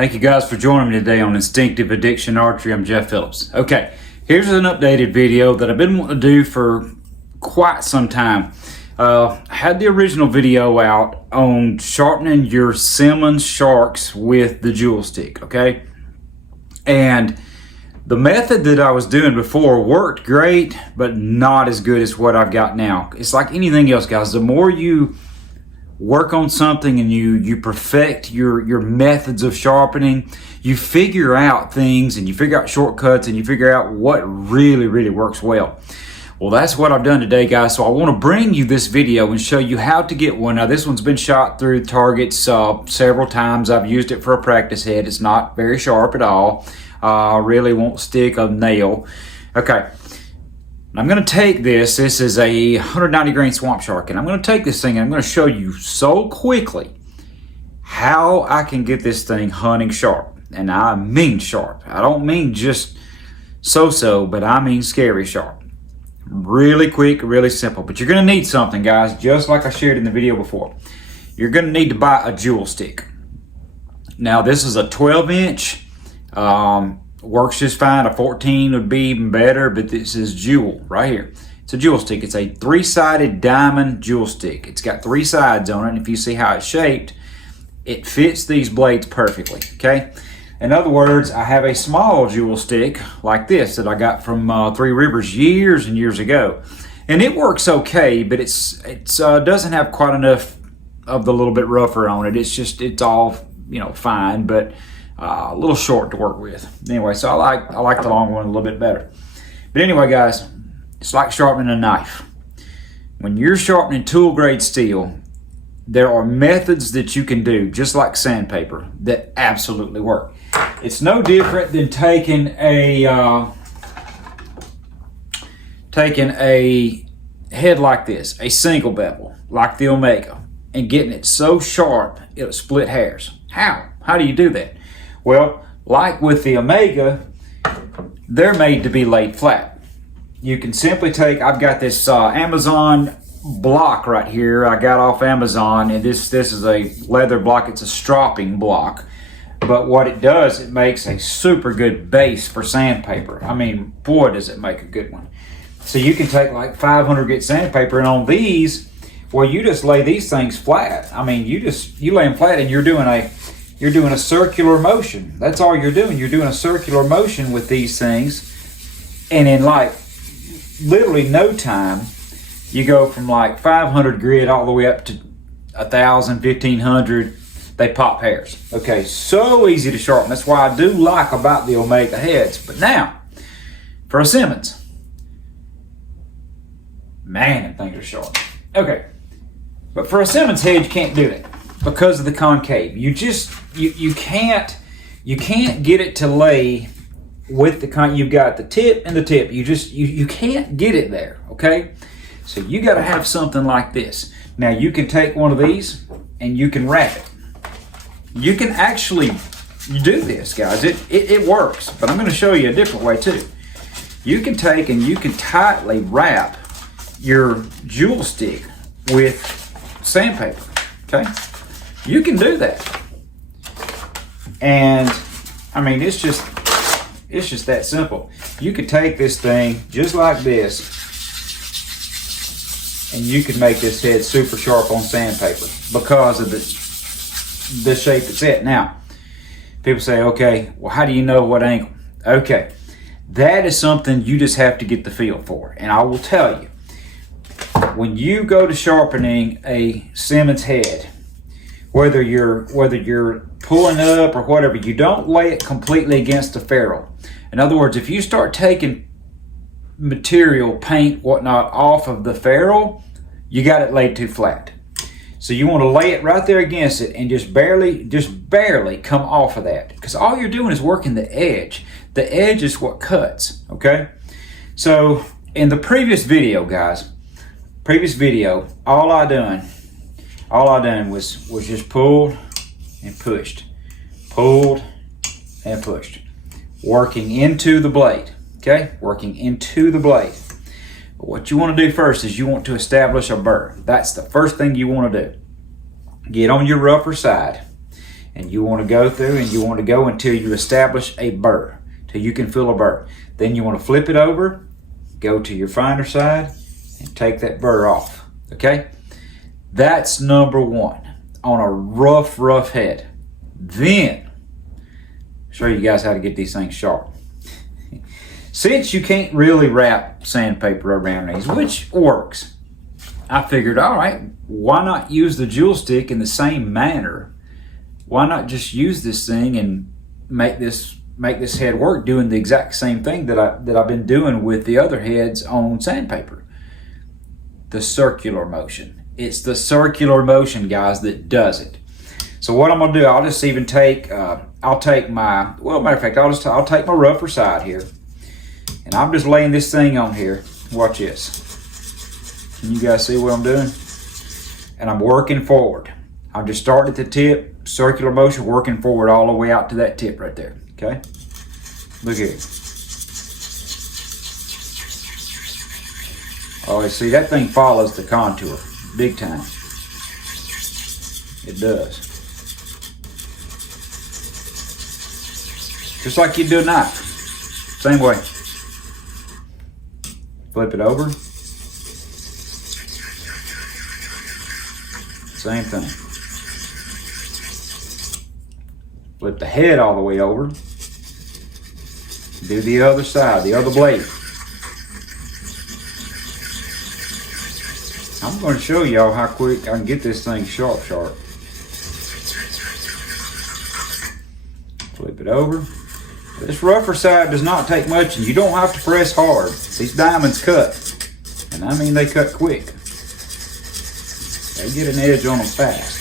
Thank you guys for joining me today on Instinctive Addiction Archery. I'm Jeff Phillips. Okay, here's an updated video that I've been wanting to do for quite some time. I had the original video out on sharpening your Simmons Sharks with the jewel stick, okay? And the method that I was doing before worked great, but not as good as what I've got now. It's like anything else, guys. The more you work on something and you perfect your methods of sharpening, you figure out things and you figure out shortcuts and you figure out what really works well. Well, that's what I've done today, guys. So I want to bring you this video and show you how to get one. Now, this one's been shot through targets several times. I've used it for a practice head. It's not very sharp at all. Really won't stick a nail. Okay. I'm going to take this. This is a 190 grain swamp shark, and I'm going to take this thing and I'm going to show you so quickly how I can get this thing hunting sharp. And I mean sharp. I don't mean just so-so, but I mean scary sharp. Really quick, really simple. But you're going to need something, guys, just like I shared in the video before. You're going to need to buy a jewel stick. Now, this is a 12-inch. Works just fine. A 14 would be even better, but this is jewel right here. It's a jewel stick. It's a three-sided diamond jewel stick. It's got three sides on it, and if you see how it's shaped, it fits these blades perfectly, okay? In other words, I have a small jewel stick like this that I got from Three Rivers years and years ago, and it works okay, but it doesn't have quite enough of the little bit rougher on it. It's all, fine, but a little short to work with. Anyway, so I like the long one a little bit better. But anyway, guys, it's like sharpening a knife. When you're sharpening tool grade steel, there are methods that you can do, just like sandpaper, that absolutely work. It's no different than taking a head like this, a single bevel, like the Omega, and getting it so sharp it'll split hairs. How? How do you do that? Well, like with the Omega, they're made to be laid flat. You can simply take, I've got this Amazon block right here I got off Amazon, and this is a leather block. It's a stropping block. But what it does, it makes a super good base for sandpaper. I mean, boy, does it make a good one. So you can take like 500 grit sandpaper, and on these, well, you just lay these things flat. I mean, you lay them flat, and you're doing a circular motion. That's all you're doing. You're doing a circular motion with these things. And in like literally no time, you go from like 500 grit all the way up to 1,000, 1,500. They pop hairs. Okay, so easy to sharpen. That's why I do like about the Omega heads. But now, for a Simmons, man, them things are sharp. Okay, but for a Simmons head, you can't do that because of the concave. You can't get it to lay with the you've got the tip and the tip. You can't get it there, okay? So you got to have something like this. Now you can take one of these and you can wrap it. You can actually do this, guys. It works, but I'm going to show you a different way too. You can take and you can tightly wrap your jewel stick with sandpaper, okay? You can do that. And I mean, it's just that simple. You could take this thing just like this, and you can make this head super sharp on sandpaper because of the shape it's at. Now, people say, okay, well, how do you know what angle? Okay, that is something you just have to get the feel for. And I will tell you, when you go to sharpening a Simmons head, whether you're pulling up or whatever, you don't lay it completely against the ferrule. In other words, if you start taking material, paint, whatnot off of the ferrule, you got it laid too flat. So you want to lay it right there against it and just barely come off of that, because all you're doing is working the edge. The edge is what cuts, okay? So in the previous video, guys, all I done was just pulled and pushed, working into the blade, okay? Working into the blade. But what you want to do first is you want to establish a burr. That's the first thing you want to do. Get on your rougher side And you want to go through and you want to go until you establish a burr, till you can feel a burr. Then you want to flip it over, go to your finer side, and take that burr off, okay? That's number one on a rough head. Then, I'll show you guys how to get these things sharp. Since you can't really wrap sandpaper around these, which works, I figured, all right, why not use the jewel stick in the same manner? Why not just use this thing and make this head work, doing the exact same thing that I've been doing with the other heads on sandpaper? The circular motion. It's the circular motion, guys, that does it. So what I'm gonna do, I'll just even take, I'll take my, well, matter of fact, I'll take my rougher side here, and I'm just laying this thing on here. Watch this. Can you guys see what I'm doing? And I'm working forward. I'm just starting at the tip, circular motion, working forward all the way out to that tip right there, okay? Look here. Oh, see, that thing follows the contour, big time. It does. Just like you do a knife, same way. Flip it over. Same thing. Flip the head all the way over. Do the other side, the other blade. I'm going to show y'all how quick I can get this thing sharp. Flip it over. This rougher side does not take much, and you don't have to press hard. These diamonds cut, and I mean they cut quick. They get an edge on them fast.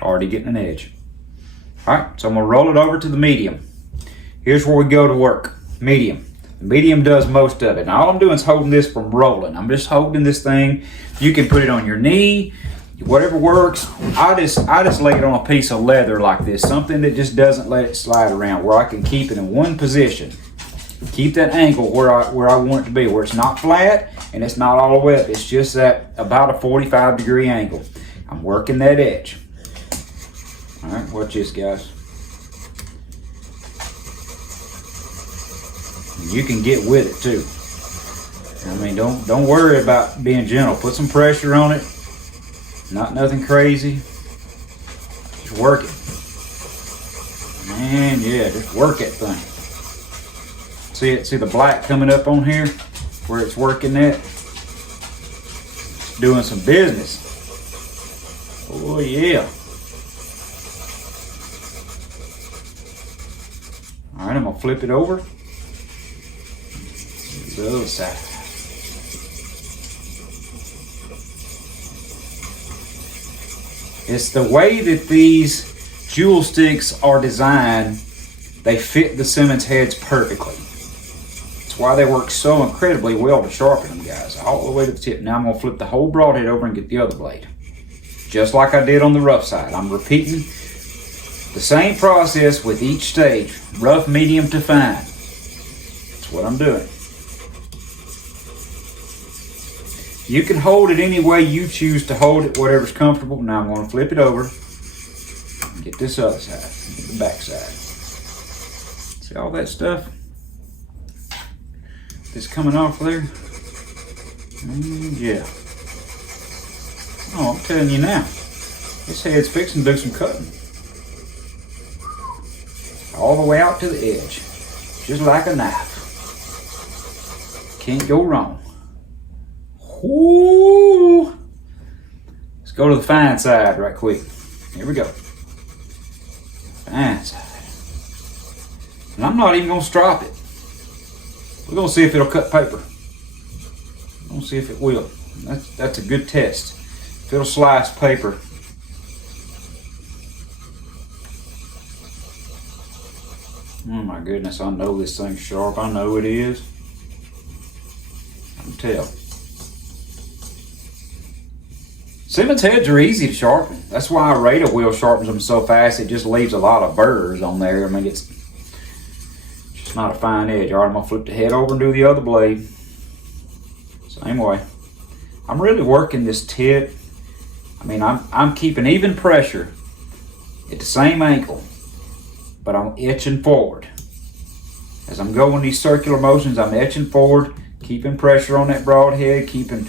Already getting an edge. All right, so I'm gonna roll it over to the medium. Here's where we go to work. Medium. The medium does most of it. Now all I'm doing is holding this from rolling. I'm just holding this thing. You can put it on your knee, whatever works. I just lay it on a piece of leather like this, something that just doesn't let it slide around, where I can keep it in one position. Keep that angle where I want it to be, where it's not flat and it's not all the way up. It's just at about a 45-degree angle. I'm working that edge. All right, watch this, guys. You can get with it too. I mean, don't worry about being gentle. Put some pressure on it. Not nothing crazy. Just work it. Man, yeah, just work that thing. See it? See the black coming up on here where it's working at? It's doing some business. Oh yeah. All right, I'm gonna flip it over. The other side. It's the way that these jewel sticks are designed. They fit the Simmons heads perfectly. That's why they work so incredibly well to sharpen them, guys, all the way to the tip. Now I'm going to flip the whole broadhead over and get the other blade. Just like I did on the rough side. I'm repeating the same process with each stage. Rough, medium to fine. That's what I'm doing. You can hold it any way you choose to hold it, whatever's comfortable. Now I'm going to flip it over and get this other side, get the back side. See all that stuff that's coming off there? Yeah. Oh, I'm telling you now, this head's fixing to do some cutting. All the way out to the edge, just like a knife. Can't go wrong. Ooh. Let's go to the fine side right quick. Here we go. Fine side. And I'm not even going to strop it. We're going to see if it'll cut paper. We're going to see if it will. That's a good test. If it'll slice paper. Oh my goodness, I know this thing's sharp. I know it is. I can tell. Simmons heads are easy to sharpen. That's why a radar wheel sharpens them so fast. It just leaves a lot of burrs on there. I mean, it's just not a fine edge. All right, I'm gonna flip the head over and do the other blade. Same way. I'm really working this tip. I mean, I'm keeping even pressure at the same angle, but I'm etching forward. As I'm going these circular motions, I'm etching forward, keeping pressure on that broadhead, keeping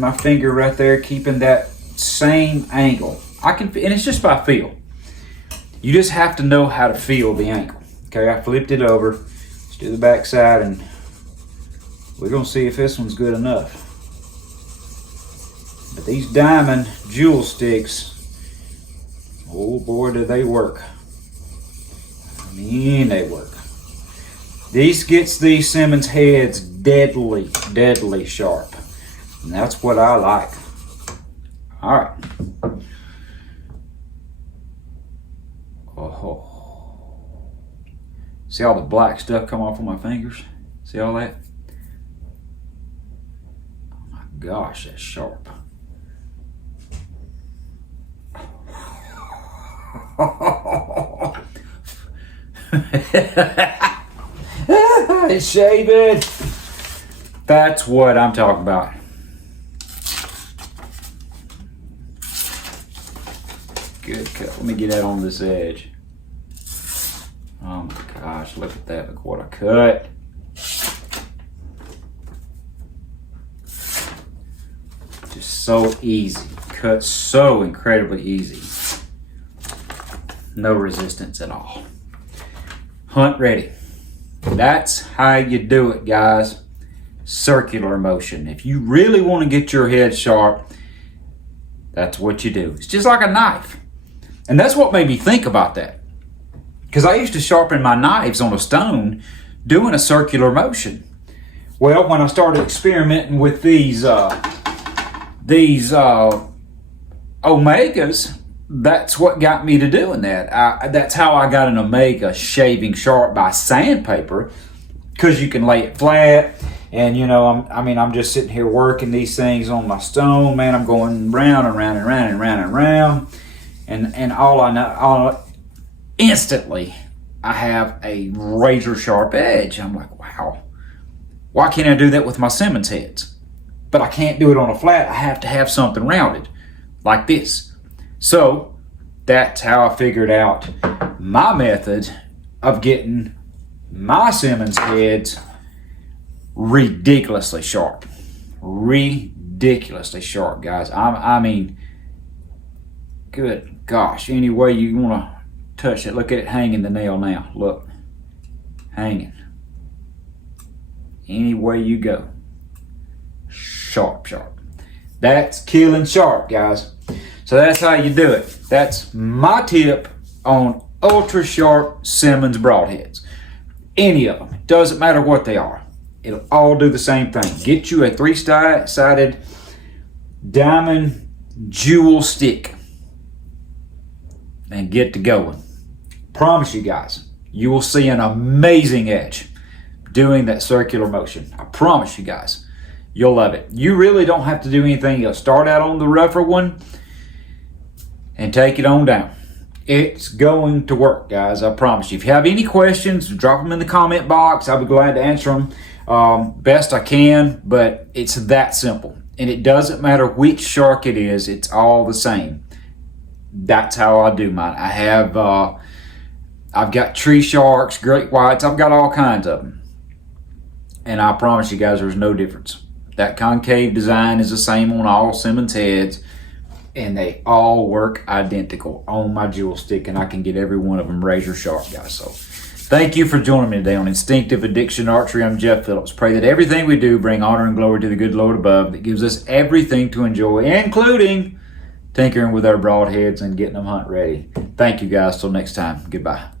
my finger right there, keeping that same angle. And it's just by feel. You just have to know how to feel the angle. Okay, I flipped it over. Let's do the back side, and we're gonna see if this one's good enough. But these diamond jewel sticks, oh boy, do they work. I mean, they work. This gets these Simmons heads deadly, deadly sharp. And that's what I like. All right. Oh. See all the black stuff come off of my fingers? See all that? Oh my gosh, that's sharp. It's shaving. That's what I'm talking about. Good cut. Let me get that on this edge. Oh my gosh, look at that. Look what I cut. Just so easy. Cut so incredibly easy. No resistance at all. Hunt ready. That's how you do it, guys. Circular motion. If you really want to get your head sharp, that's what you do. It's just like a knife. And that's what made me think about that. Because I used to sharpen my knives on a stone doing a circular motion. Well, when I started experimenting with these Omegas, that's what got me to doing that. That's how I got an Omega shaving sharp by sandpaper, because you can lay it flat. And you know, I'm just sitting here working these things on my stone, man. I'm going round and round and round and round and round, and all I know, instantly, I have a razor sharp edge. I'm like, wow, why can't I do that with my Simmons heads? But I can't do it on a flat. I have to have something rounded, like this. So that's how I figured out my method of getting my Simmons heads ridiculously sharp. Ridiculously sharp, guys. I mean, good gosh, any way you want to touch it. Look at it hanging the nail now. Look, hanging. Any way you go. Sharp, sharp. That's killing sharp, guys. So that's how you do it. That's my tip on ultra sharp Simmons broadheads. Any of them. Doesn't matter what they are. It'll all do the same thing. Get you a 3-sided diamond jewel stick and get to going. Promise you guys, you will see an amazing edge doing that circular motion. I promise you guys, you'll love it. You really don't have to do anything. You'll start out on the rougher one and take it on down. It's going to work, guys. I promise you. If you have any questions, drop them in the comment box. I'll be glad to answer them best I can, but it's that simple. And it doesn't matter which shark it is. It's all the same. That's how I do mine. I have, I've got tree sharks, great whites. I've got all kinds of them. And I promise you guys, there's no difference. That concave design is the same on all Simmons heads. And they all work identical on my jewel stick, and I can get every one of them razor sharp, guys. So thank you for joining me today on Instinctive Addiction Archery. I'm Jeff Phillips. Pray that everything we do bring honor and glory to the good Lord above, that gives us everything to enjoy, including tinkering with our broadheads and getting them hunt ready. Thank you, guys. Till next time. Goodbye.